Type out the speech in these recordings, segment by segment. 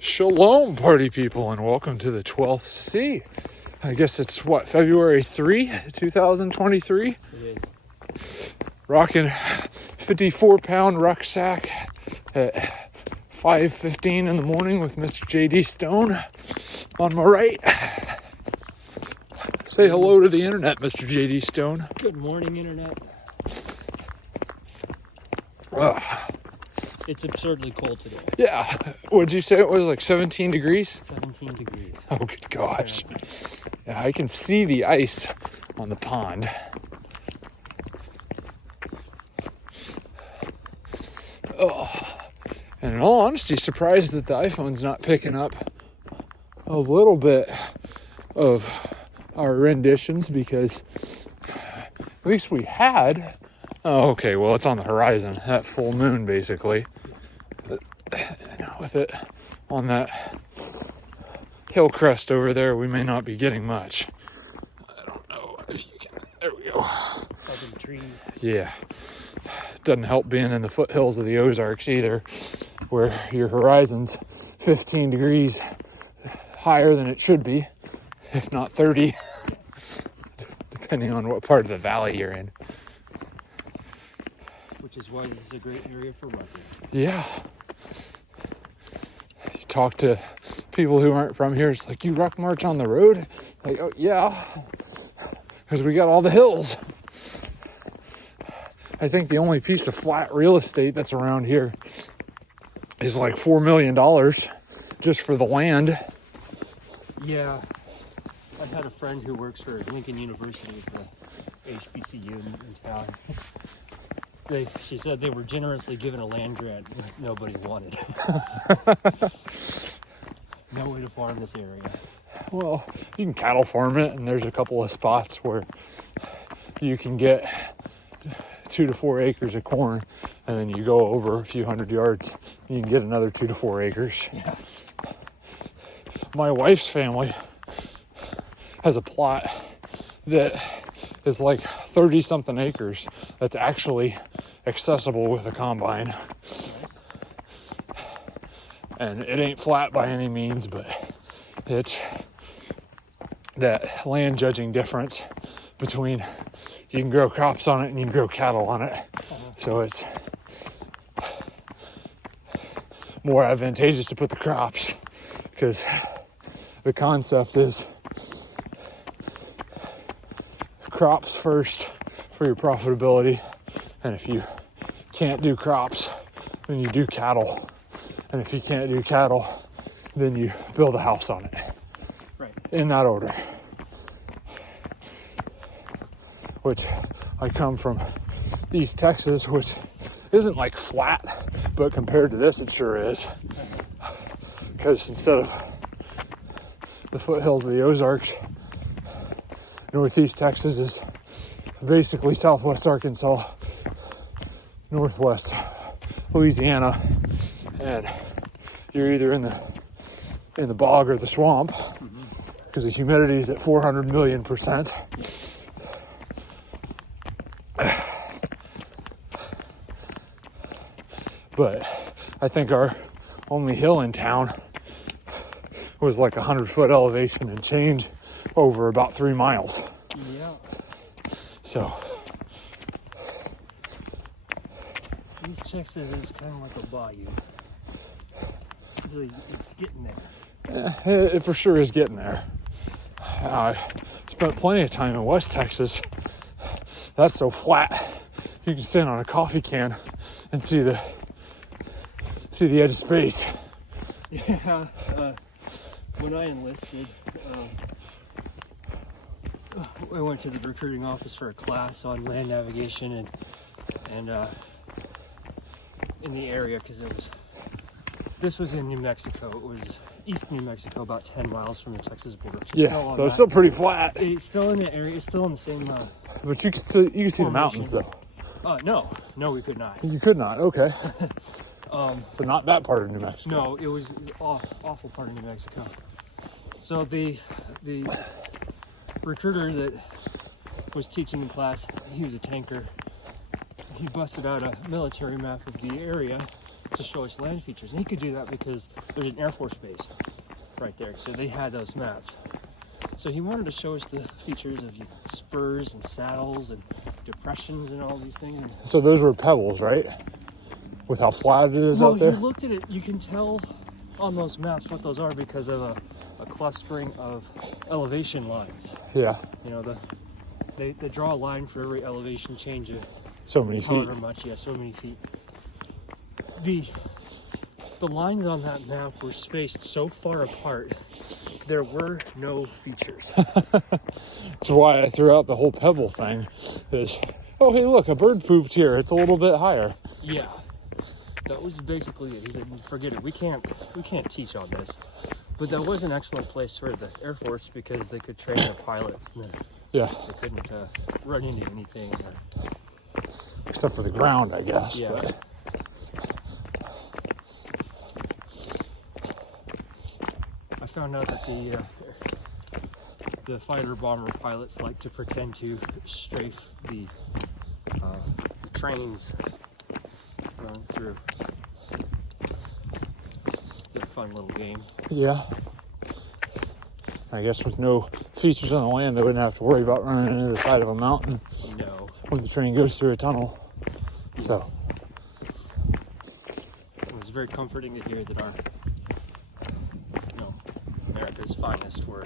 Shalom, party people, and welcome to the 12th C. I guess it's what, February 3, 2023? It is. Rocking 54-pound rucksack at 5:15 in the morning with Mr. JD Stone on my right. Say hello to the internet, Mr. JD Stone. Good morning, internet. It's absurdly cold today. Yeah. What'd you say it was, like 17 degrees? 17 degrees. Oh, good gosh. Yeah, I can see the ice on the pond. Oh. And in all honesty, surprised that the iPhone's not picking up a little bit of our renditions, because at least we had. Oh, okay, well, it's on the horizon, that full moon, basically. With it on that hill crest over there, we may not be getting much. I don't know if you can. There we go. Southern trees. Yeah. It doesn't help being in the foothills of the Ozarks either, where your horizon's 15 degrees higher than it should be, if not 30, depending on what part of the valley you're in. Which is why this is a great area for rucking. Yeah. You talk to people who aren't from here, it's like, you ruck march on the road? Like, oh, yeah, because we got all the hills. I think the only piece of flat real estate that's around here is like $4 million just for the land. Yeah. I've had a friend who works for Lincoln University. It's the HBCU in town. She said they were generously given a land grant that nobody wanted. No way to farm this area. Well, you can cattle farm it, and there's a couple of spots where you can get 2 to 4 acres of corn, and then you go over a few hundred yards, and you can get another 2 to 4 acres. Yeah. My wife's family has a plot that is like 30-something acres that's actually accessible with a combine. Nice. And it ain't flat by any means, but it's that land judging difference between you can grow crops on it and you can grow cattle on it. So it's more advantageous to put the crops, because the concept is crops first for your profitability, and if you can't do crops, then you do cattle, and if you can't do cattle, then you build a house on it. Right. In that order. Which, I come from East Texas, which isn't like flat, but compared to this it sure is, because instead of the foothills of the Ozarks, Northeast Texas is basically Southwest Arkansas, Northwest Louisiana, and you're either in the bog or the swamp, because the humidity is at 400 million%. But I think our only hill in town was like 100-foot elevation and change over about 3 miles. Yeah. So East Texas is kind of like a bayou. It's getting there. it for sure is getting there. I spent plenty of time in West Texas. That's so flat, you can stand on a coffee can and see the edge of space. Yeah. When I enlisted, I went to the recruiting office for a class on land navigation and in the area, because this was in New Mexico. It was East New Mexico, about 10 miles from the Texas border. Yeah, so it's still pretty flat. It's still in the area. It's still in the same. But you can see the mountains though. No, we could not. You could not. Okay. But not that part of New Mexico. No, it was awful part of New Mexico. So the recruiter that was teaching the class, he was a tanker. He busted out a military map of the area to show us land features. And he could do that because there's an Air Force base right there. So they had those maps. So he wanted to show us the features of spurs and saddles and depressions and all these things. So those were pebbles, right? With how flat it is out there? Well, you looked at it, you can tell on those maps what those are because of a clustering of elevation lines. Yeah. You know, they draw a line for every elevation change of So many feet. however much, yeah, so many feet. The lines on that map were spaced so far apart, there were no features. That's why I threw out the whole pebble thing. Is, oh, hey, look, a bird pooped here. It's a little bit higher. Yeah, that was basically it. He said, forget it, we can't teach on this. But that was an excellent place for the Air Force because they could train their pilots and Yeah. they couldn't run into anything. Except for the ground, I guess. Yeah. But I found out that the fighter bomber pilots like to pretend to strafe the trains going through. It's a fun little game. yeah. I guess with no features on the land, they wouldn't have to worry about running into the side of a mountain No. when the train goes through a tunnel. So, It was very comforting to hear that our, America's finest were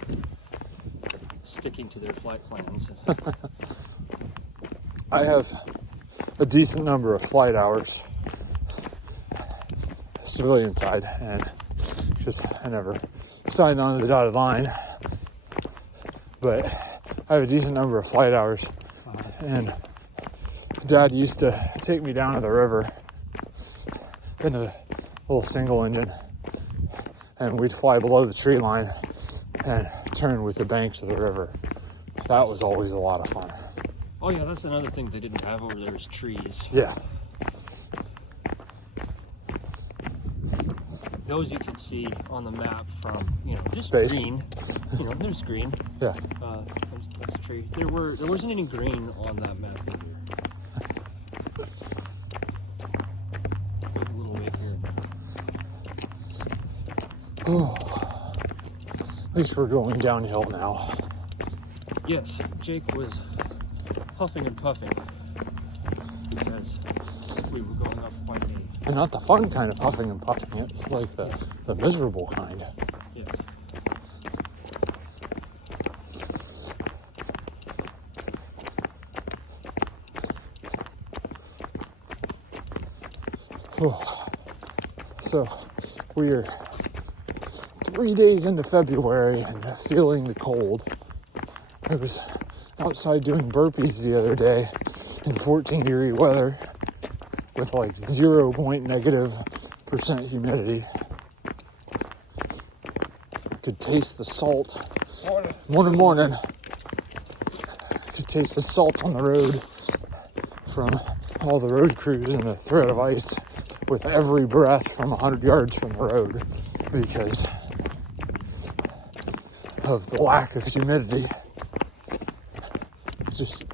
sticking to their flight plans. I have a decent number of flight hours, civilian side, and just I never signed on to the dotted line. But I have a decent number of flight hours, and Dad used to take me down to the river in a little single engine, and we'd fly below the tree line and turn with the banks of the river. That was always a lot of fun. Oh yeah, that's another thing they didn't have over there is trees. Yeah. Those you can see on the map from, just Space. green. There's green. Yeah. That's a tree. There wasn't any green on that map either. A little bit here. Oh. At least we're going downhill now. Yes, Jake was huffing and puffing because we were going up quite a. And not the fun kind of puffing and puffing. It's like the miserable kind. Yes. Oh. So we are 3 days into February and feeling the cold. I was outside doing burpees the other day in 14-degree weather with like 0.negative% humidity. Could taste the salt. Morning. Could taste the salt on the road from all the road crews and the threat of ice with every breath from 100 yards from the road because of the lack of humidity. Just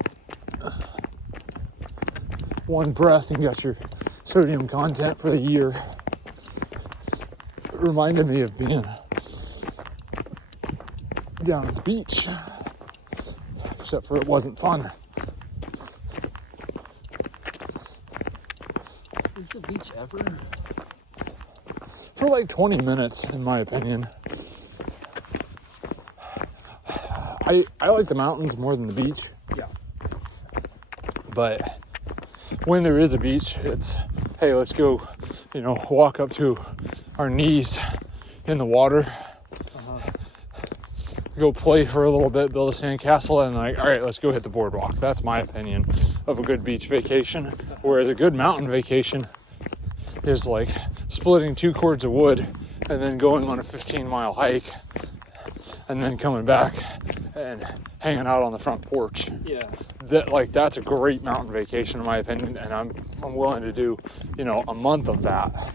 one breath and got your sodium content for the year. It reminded me of being down at the beach, except for it wasn't fun. Is the beach ever? For like 20 minutes, in my opinion. I like the mountains more than the beach. Yeah. But when there is a beach, it's, hey, let's go, walk up to our knees in the water, go play for a little bit, build a sandcastle, and all right, let's go hit the boardwalk. That's my opinion of a good beach vacation. Whereas a good mountain vacation is like splitting 2 cords of wood and then going on a 15-mile hike and then coming back and hanging out on the front porch. Yeah. That's a great mountain vacation in my opinion, and I'm willing to do, a month of that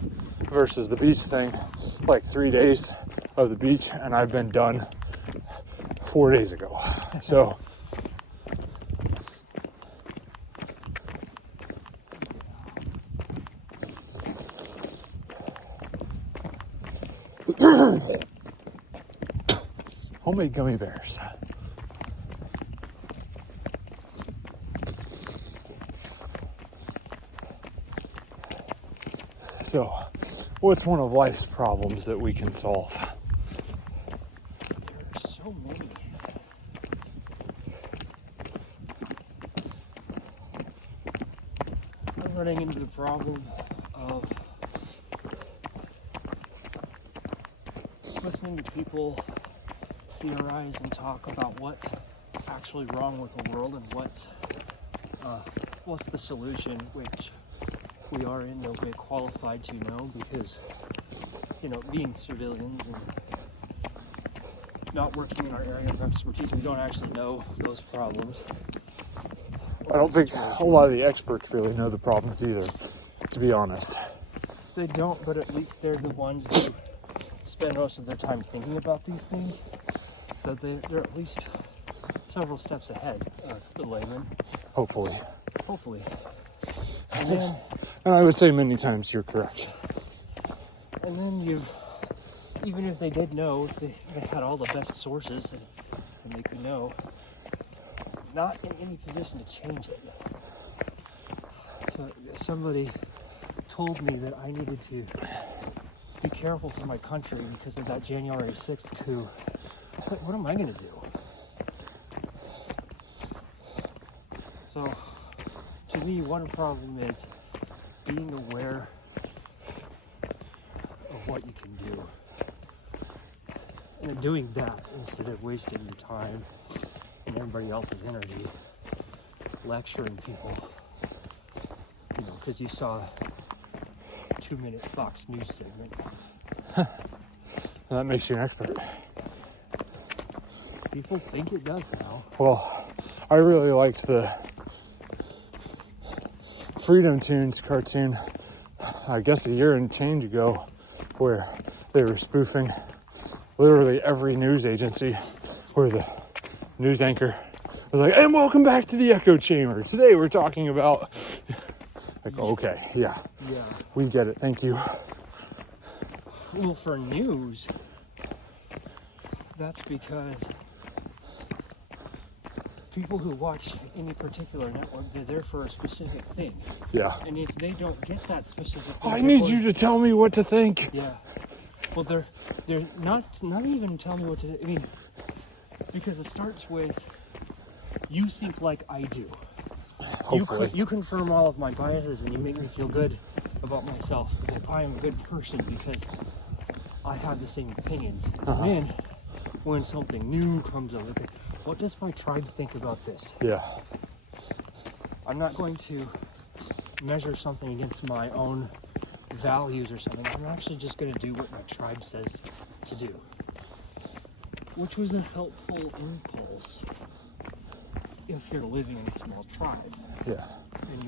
versus the beach thing, like 3 days of the beach, and I've been done 4 days ago. So Homemade gummy bears. So, what's one of life's problems that we can solve? There's so many. I'm running into the problem of listening to people theorize and talk about what's actually wrong with the world and what's the solution, which we are in no way qualified to know because, being civilians and not working in our area of expertise, we don't actually know those problems. I don't think a lot of the experts really know the problems either, to be honest. They don't, but at least they're the ones who spend most of their time thinking about these things. So they're at least several steps ahead of the layman. Hopefully. And then, And I would say many times you're correct. and then even if they did know, if they had all the best sources and they could know, not in any position to change it. So somebody told me that I needed to be careful for my country because of that January 6th coup. I thought, what am I going to do? So, to me, one problem is being aware of what you can do. And doing that instead of wasting your time and everybody else's energy lecturing people. Because you saw a 2-minute Fox News segment. That makes you an expert. People think it does now. Well, I really liked the Freedom Tunes cartoon, I guess a year and change ago, where they were spoofing literally every news agency, where the news anchor was like, and welcome back to the echo chamber. Today we're talking about, like, okay, yeah, we get it, thank you. Well, for news, that's because people who watch any particular network, they're there for a specific thing. Yeah. And if they don't get that specific thing, I need you to tell me what to think. Yeah. Well, they're not even telling me what to. I mean, because it starts with you think like I do. Hopefully. You confirm all of my biases and you make me feel good about myself. That I am a good person because I have the same opinions. And then when something new comes up, okay, what does my tribe think about this? Yeah. I'm not going to measure something against my own values or something. I'm actually just going to do what my tribe says to do. Which was a helpful impulse if you're living in a small tribe. Yeah. And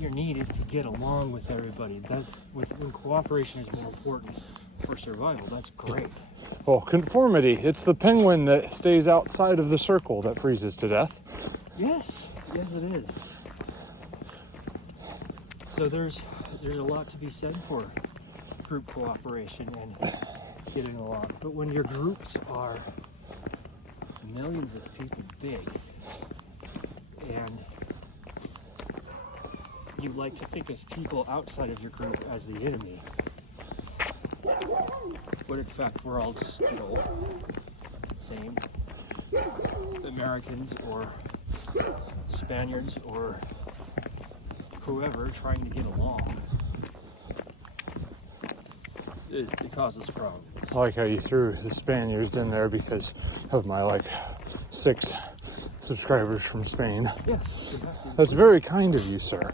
your need is to get along with everybody. When cooperation is more important for survival, that's great. Well, conformity, it's the penguin that stays outside of the circle that freezes to death. Yes it is. So there's a lot to be said for group cooperation and getting along. But when your groups are millions of people big and you like to think of people outside of your group as the enemy, but in fact we're all just same Americans or Spaniards or whoever trying to get along, it causes problems. I like how you threw the Spaniards in there because of my 6 subscribers from Spain. Yes. That's very kind of you, sir.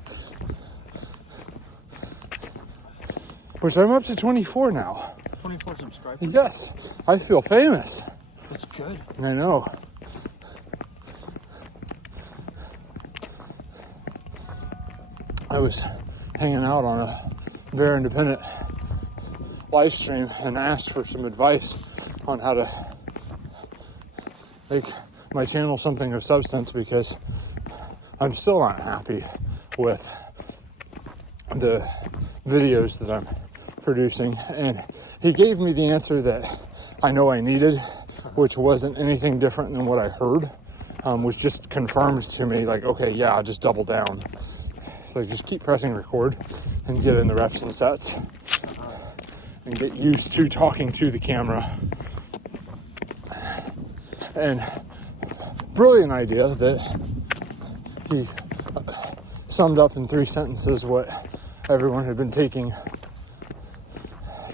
Which I'm up to 24 now. 24 subscribers? Yes. I feel famous. That's good. I know. I was hanging out on a very independent live stream and asked for some advice on how to make my channel something of substance because I'm still not happy with the videos that I'm producing, and he gave me the answer that I know I needed, which wasn't anything different than what I heard, which just confirms to me, like, okay, yeah, I'll just double down. So just keep pressing record and get in the reps and sets and get used to talking to the camera. And brilliant idea that he summed up in 3 sentences what everyone had been taking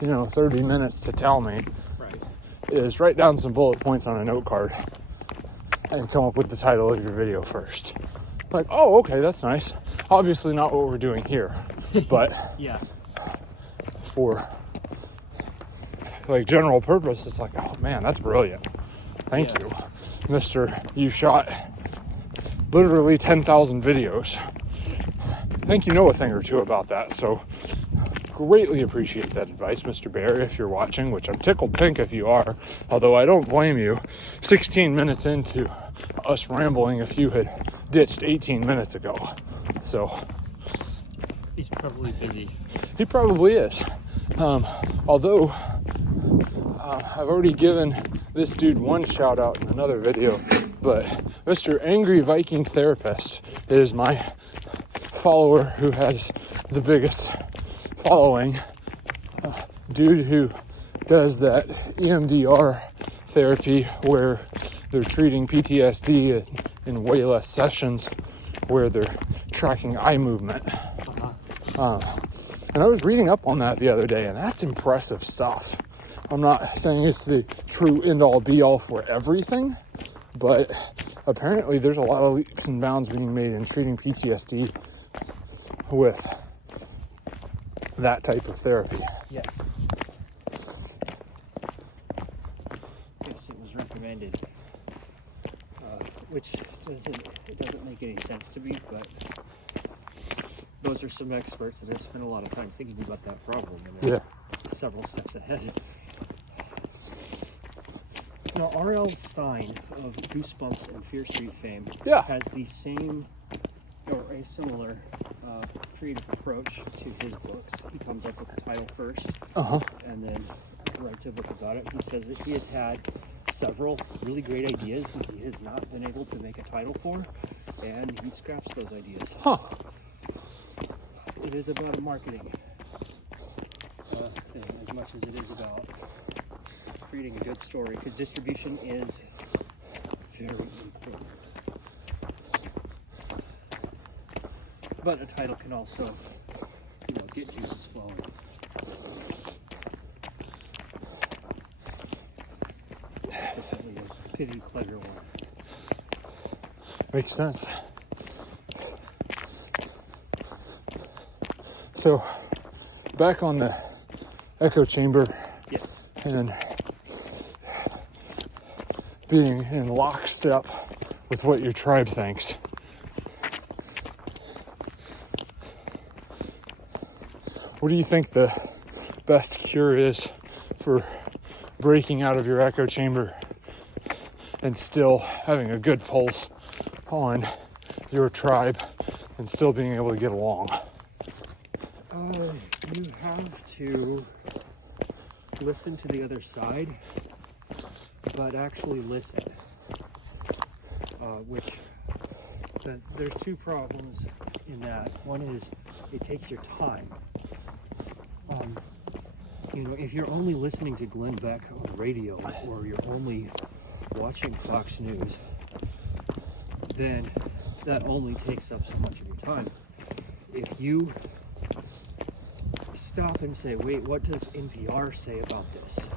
30 minutes to tell me. Right. Is write down some bullet points on a note card and come up with the title of your video first. Like, oh, okay, that's nice. Obviously not what we're doing here, but yeah, for like general purpose, it's like, oh man, that's brilliant. Thank you, Mr. You shot literally 10,000 videos. I think you know a thing or two about that, so greatly appreciate that advice, Mr. Barry, if you're watching, which I'm tickled pink if you are, although I don't blame you. 16 minutes into us rambling if you had ditched 18 minutes ago. So he's probably busy. he probably is. Although I've already given this dude one shout out in another video, but Mr. Angry Viking Therapist is my follower who has the biggest following. Dude who does that EMDR therapy where they're treating PTSD in way less sessions, where they're tracking eye movement. And I was reading up on that the other day, and that's impressive stuff. I'm not saying it's the true end-all be-all for everything, but apparently there's a lot of leaps and bounds being made in treating PTSD with that type of therapy. Yeah. Yes, it was recommended, which doesn't make any sense to me, but those are some experts that have spent a lot of time thinking about that problem, and they're several steps ahead. Now, R.L. Stine of Goosebumps and Fear Street fame has the same or a similar creative approach to his books. He comes up with the title first, and then writes a book about it. He says that he has had several really great ideas that he has not been able to make a title for, and he scraps those ideas. It is about a marketing thing as much as it is about creating a good story, because distribution is very important. But a title can also, get juices flowing. Definitely a pretty clever one. Makes sense. So, back on the echo chamber and being in lockstep with what your tribe thinks. What do you think the best cure is for breaking out of your echo chamber and still having a good pulse on your tribe and still being able to get along? You have to listen to the other side, but actually listen. There's two problems in that. One is it takes your time. If you're only listening to Glenn Beck on radio, or you're only watching Fox News, then that only takes up so much of your time. If you stop and say, wait, what does NPR say about this?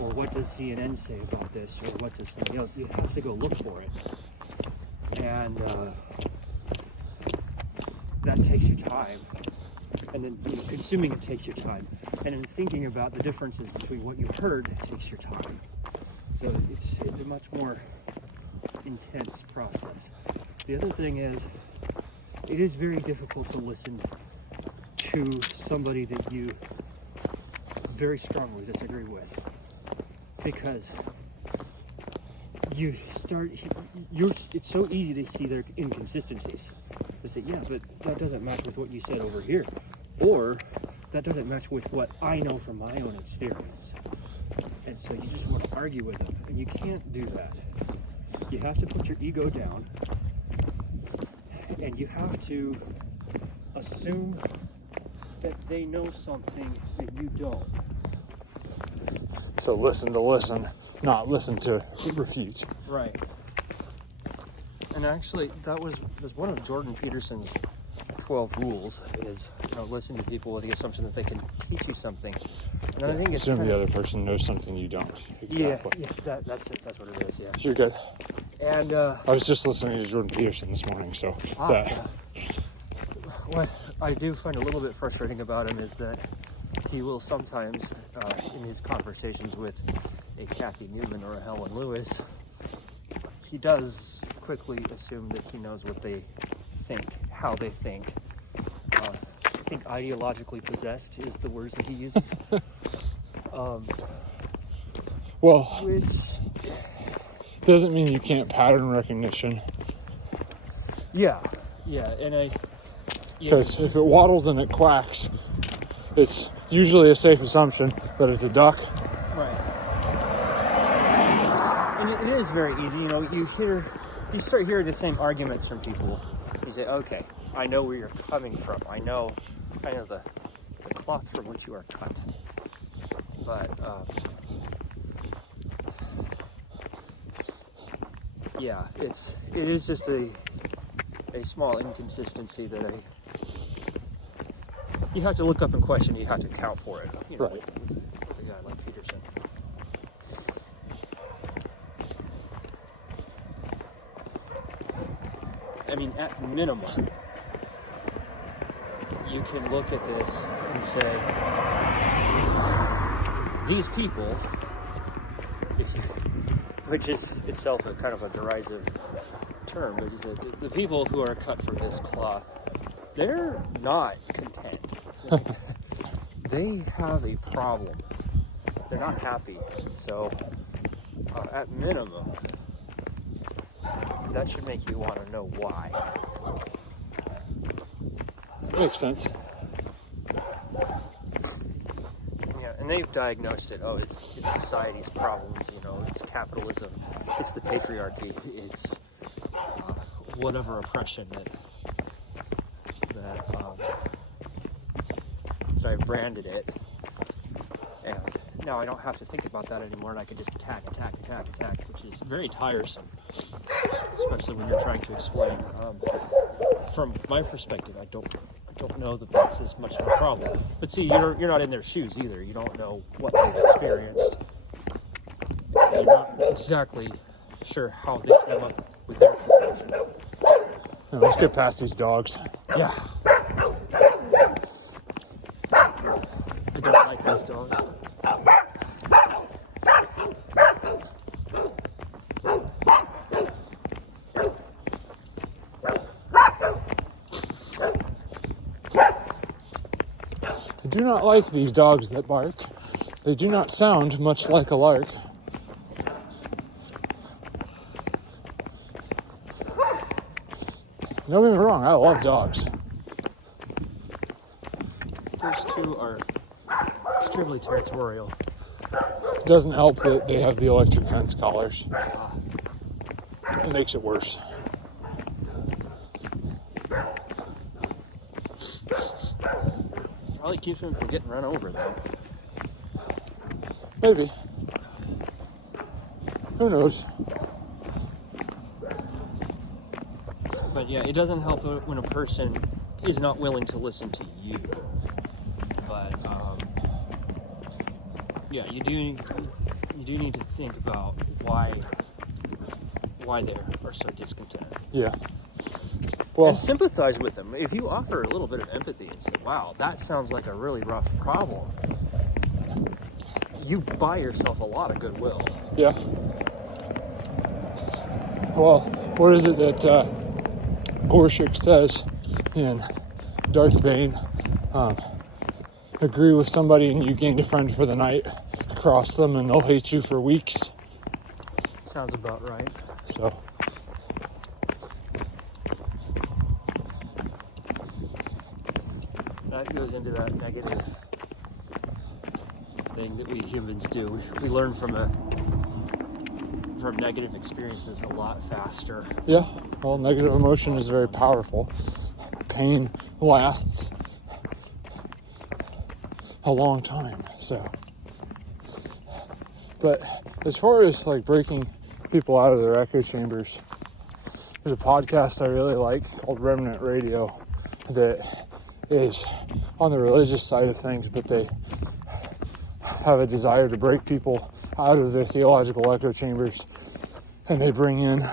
Or what does CNN say about this? Or what does somebody else? You have to go look for it. And that takes your time. And then consuming it takes your time. And then thinking about the differences between what you heard takes your time. So it's a much more intense process. The other thing is, it is very difficult to listen to somebody that you very strongly disagree with, because it's so easy to see their inconsistencies. To say, yeah, but that doesn't match with what you said over here. Or that doesn't match with what I know from my own experience. And so you just want to argue with them, and you can't do that. You have to put your ego down, and you have to assume that they know something that you don't. So listen to listen, not listen to refute. Right. And actually, that was one of Jordan Peterson's 12 rules, is, you know, listen to people with the assumption that they can teach you something. And then I think it's assume kind the of, other person knows something you don't. Exactly. yeah, that's it. That's what it is. Yeah. You're good. And I was just listening to Jordan Peterson this morning, so that. What I do find a little bit frustrating about him is that he will sometimes, in his conversations with a Kathy Newman or a Helen Lewis, he does quickly assume that he knows what they think, how they think. I think ideologically possessed is the words that he uses. Well, Which doesn't mean you can't pattern recognition. yeah, and Because if it waddles and it quacks, it's usually a safe assumption that it's a duck. right. And it is very easy, you know, you start hearing the same arguments from people. You say, okay, I know where you're coming from. I know kind of the cloth from which you are cut. But, yeah, it is just a small inconsistency that you have to look up and question, you have to account for it, you know, Right. with a guy like Peterson. I mean, at minimum, you can look at this and say, these people, which is itself a kind of a derisive term, but you said the people who are cut for this cloth, they're not content. They have a problem. They're not happy. So, at minimum, that should make you want to know why. Makes sense. Yeah, and they've diagnosed it. Oh, it's society's problems. You know, it's capitalism. It's the patriarchy. It's whatever oppression that I've branded it. And now I don't have to think about that anymore, and I can just attack, which is very tiresome, especially when you're trying to explain. From my perspective, I don't know that that's as much of a problem. But see, you're not in their shoes either. You don't know what they've experienced. You're not exactly sure how they came up with their conclusion. Now, let's get past these dogs. Yeah. I don't like those dogs. I do not like these dogs that bark. They do not sound much like a lark. Don't get me wrong, I love dogs. Those two are extremely territorial. It doesn't help that they have the electric fence collars. It makes it worse. Probably keeps them from getting run over, though. Maybe. Who knows? But yeah, it doesn't help when a person is not willing to listen to you. But yeah, you do need to think about why they are so discontent. Yeah. Well, And sympathize with them. If you offer a little bit of empathy and say, wow, that sounds like a really rough problem, you buy yourself a lot of goodwill. yeah. Well, what is it that Gorsuch says in Darth Bane? Agree with somebody and you gained a friend for the night. Cross them and they'll hate you for weeks. Sounds about right. So, that goes into that negative thing that we humans do. We learn from negative experiences a lot faster. Yeah, well, negative emotion is very powerful. Pain lasts a long time, so. But as far as like breaking people out of their echo chambers, there's a podcast I really like called Remnant Radio that is on the religious side of things, but they have a desire to break people out of their theological echo chambers, and they bring in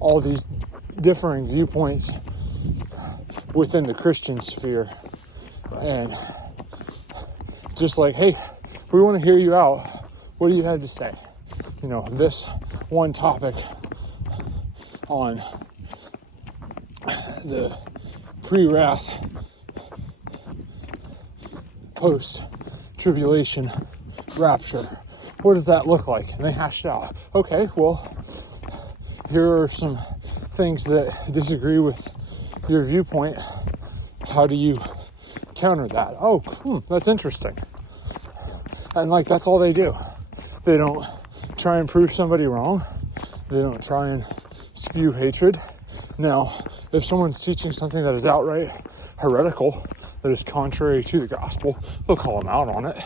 all these differing viewpoints within the Christian sphere, and just like, hey, we want to hear you out. What do you have to say? You know, this one topic on the pre-wrath, post-tribulation rapture. What does that look like? And they hashed out. Okay, well, here are some things that disagree with your viewpoint. How do you counter that? Oh, that's interesting. And like, that's all they do. They don't try and prove somebody wrong. They don't try and spew hatred. Now, if someone's teaching something that is outright heretical, that is contrary to the gospel, they'll call them out on it.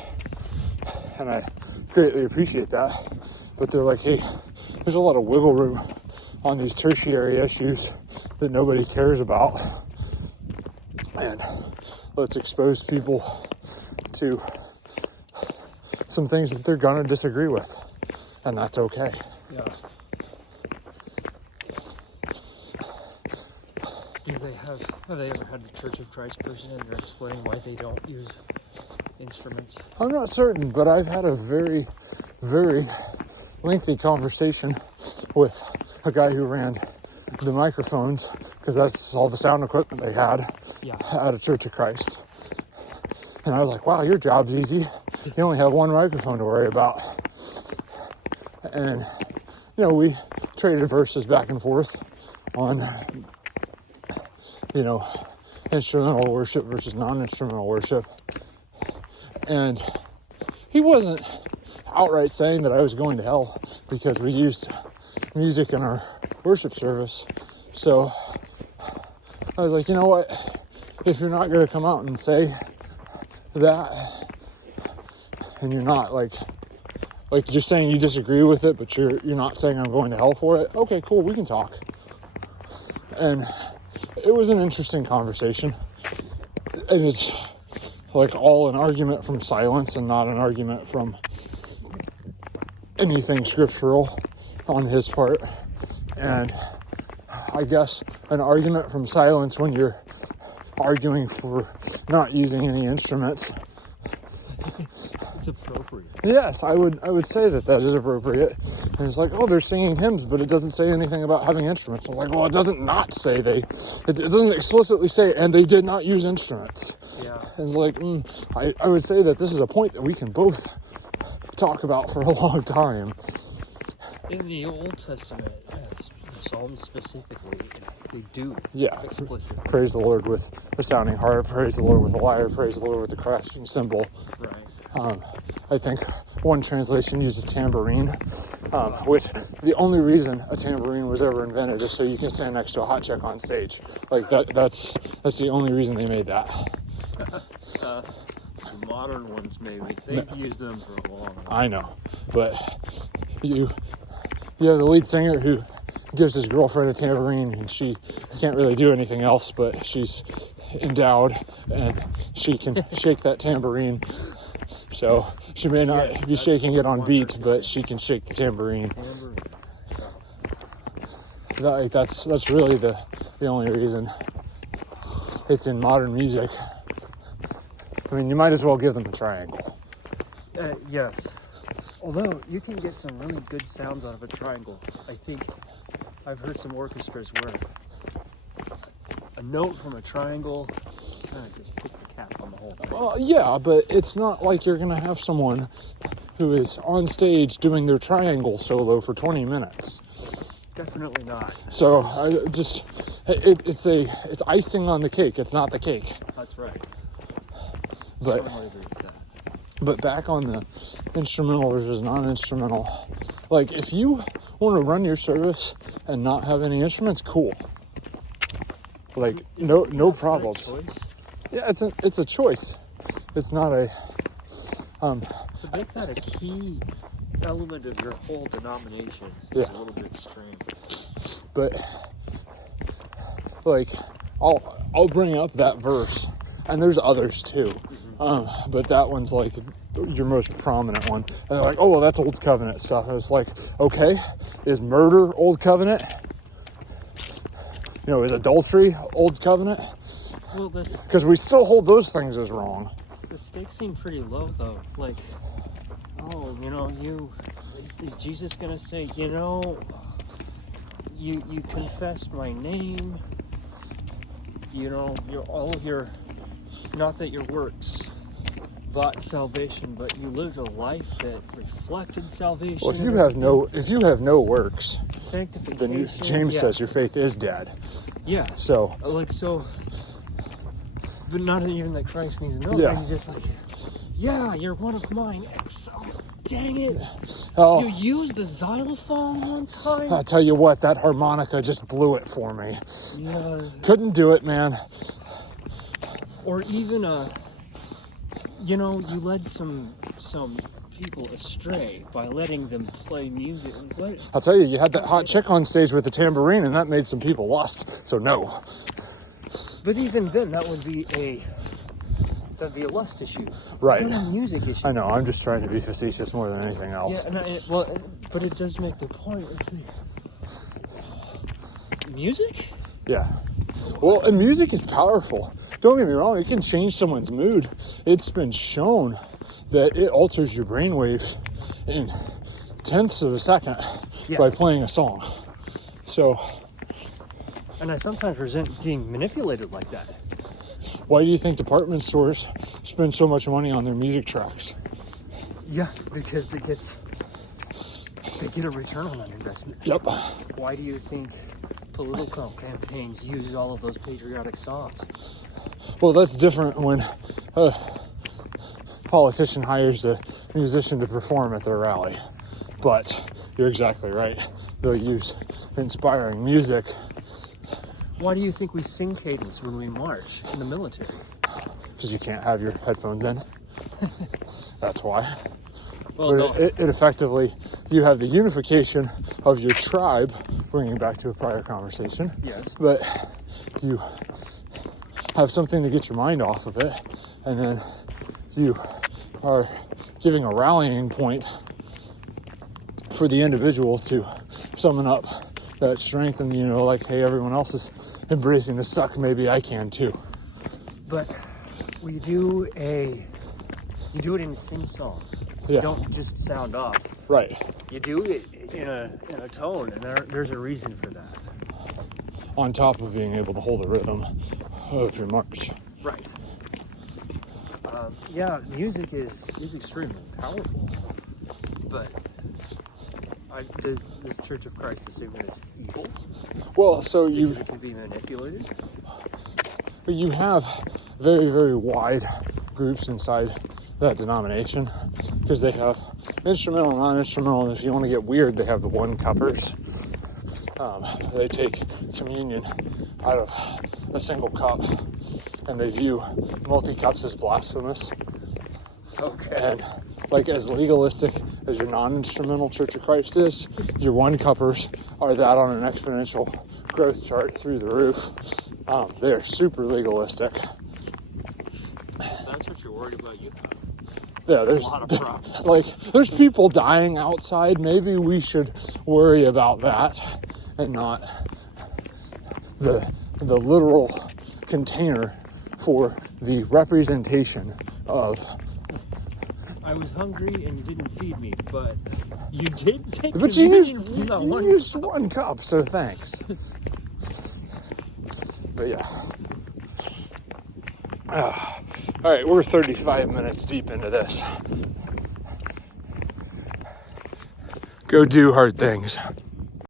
And I greatly appreciate that. But they're like, hey, there's a lot of wiggle room on these tertiary issues that nobody cares about. And let's expose people to some things that they're gonna disagree with. And that's okay. Yeah. Have they ever had a Church of Christ person in there explaining why they don't use instruments? I'm not certain, but I've had a very, very lengthy conversation with a guy who ran the microphones, because that's all the sound equipment they had at a Church of Christ. And I was like, wow, your job's easy. You only have one microphone to worry about. And, you know, we traded verses back and forth on, you know, instrumental worship versus non-instrumental worship. And he wasn't outright saying that I was going to hell because we used music in our worship service. So I was like, you know what? If you're not going to come out and say that, and you're not like just saying you disagree with it, but you're not saying I'm going to hell for it, okay, cool, we can talk. And it was an interesting conversation. And it's like all an argument from silence and not an argument from anything scriptural on his part. And I guess an argument from silence when you're arguing for not using any instruments. It's appropriate. Yes, I would say that is appropriate. And it's like, oh, they're singing hymns, but it doesn't say anything about having instruments. I'm like, well, it doesn't not say it doesn't explicitly say, and they did not use instruments. Yeah. And it's like, I would say that this is a point that we can both talk about for a long time. In the Old Testament, Psalms specifically, they do explicitly. Praise the Lord with a sounding harp, praise the Lord with a lyre, praise the Lord with a crashing cymbal. Right. I think one translation uses tambourine, which the only reason a tambourine was ever invented is so you can stand next to a hot chick on stage. Like that's the only reason they made that. The modern ones, maybe. They've used them for a long time. I know, but you have the lead singer who gives his girlfriend a tambourine, and she can't really do anything else, but she's endowed, and she can shake that tambourine. So she may not be shaking it on beat, but she can shake the tambourine. That's really the only reason it's in modern music. I mean, you might as well give them a triangle. Yes. Although you can get some really good sounds out of a triangle. I think I've heard some orchestras where a note from a triangle just puts the cap on the whole thing. Well, yeah, but it's not like you're going to have someone who is on stage doing their triangle solo for 20 minutes. definitely not. So it's icing on the cake. It's not the cake. That's right. But Strongly agree with that. but back on the instrumental versus non-instrumental, like if you want to run your service and not have any instruments, cool. Like no problems. Yeah, it's a choice. It's not a To make that a key element of your whole denomination is Yeah. a little bit extreme. But like I'll bring up that verse, and there's others too. But that one's like your most prominent one. And they're like, oh well, that's old covenant stuff. And it's like, okay, is murder old covenant? You know, is adultery old covenant? Well, Because we still hold those things as wrong. the stakes seem pretty low, though. Like, oh, is Jesus gonna say, you confessed my name, not that your works bought salvation, but you lived a life that reflected salvation. Well, if you have no works, sanctification, then James says your faith is dead. Yeah. So But not even that Christ needs to know. Yeah. He's just like, yeah, you're one of mine. So, dang it. Oh, You used the xylophone one time? I tell you what, that harmonica just blew it for me. Yeah. Couldn't do it, man. Or even, you led some people astray by letting them play music. What? I'll tell you, you had that hot chick on stage with the tambourine, and that made some people lost. So no. But even then, that'd be a lust issue. Right. It's not a music issue. I know. I'm just trying to be facetious more than anything else. Yeah, but it does make the point. It's like, music? Yeah. Well, and music is powerful. Don't get me wrong, it can change someone's mood. It's been shown that it alters your brainwaves in tenths of a second by playing a song. So, and I sometimes resent being manipulated like that. why do you think department stores spend so much money on their music tracks? Yeah, because they get a return on that investment. Yep. Why do you think political campaigns use all of those patriotic songs? Well, that's different when a politician hires a musician to perform at their rally. But you're exactly right. They'll use inspiring music. Why do you think we sing cadence when we march in the military? Because you can't have your headphones in. That's why. Well, no. But it effectively, you have the unification of your tribe, bringing back to a prior conversation. Yes. But you have something to get your mind off of it, and then you are giving a rallying point for the individual to summon up that strength, and like, hey, everyone else is embracing the suck, maybe I can too. But we do it in a sing song. Yeah. You don't just sound off. Right. You do it in a tone, and there's a reason for that. On top of being able to hold the rhythm of your march. Right. Music is extremely powerful, but does this Church of Christ assume that it's evil? Well, so Because it can be manipulated? you have very, very wide groups inside that denomination, because they have instrumental and non-instrumental, and if you want to get weird, they have the one-cuppers. They take communion out of a single cup, and they view multi-cups as blasphemous. Okay. And like, as legalistic as your non-instrumental Church of Christ is, your one-cuppers are that on an exponential growth chart through the roof. They're super legalistic. That's what you're worried about. Yeah, there's a lot of problems. like, there's people dying outside. Maybe we should worry about that and not the literal container for the representation of. I was hungry and you didn't feed me, but you did take But you one. used one cup, so thanks. But yeah. All right, we're 35 minutes deep into this. Go do hard things.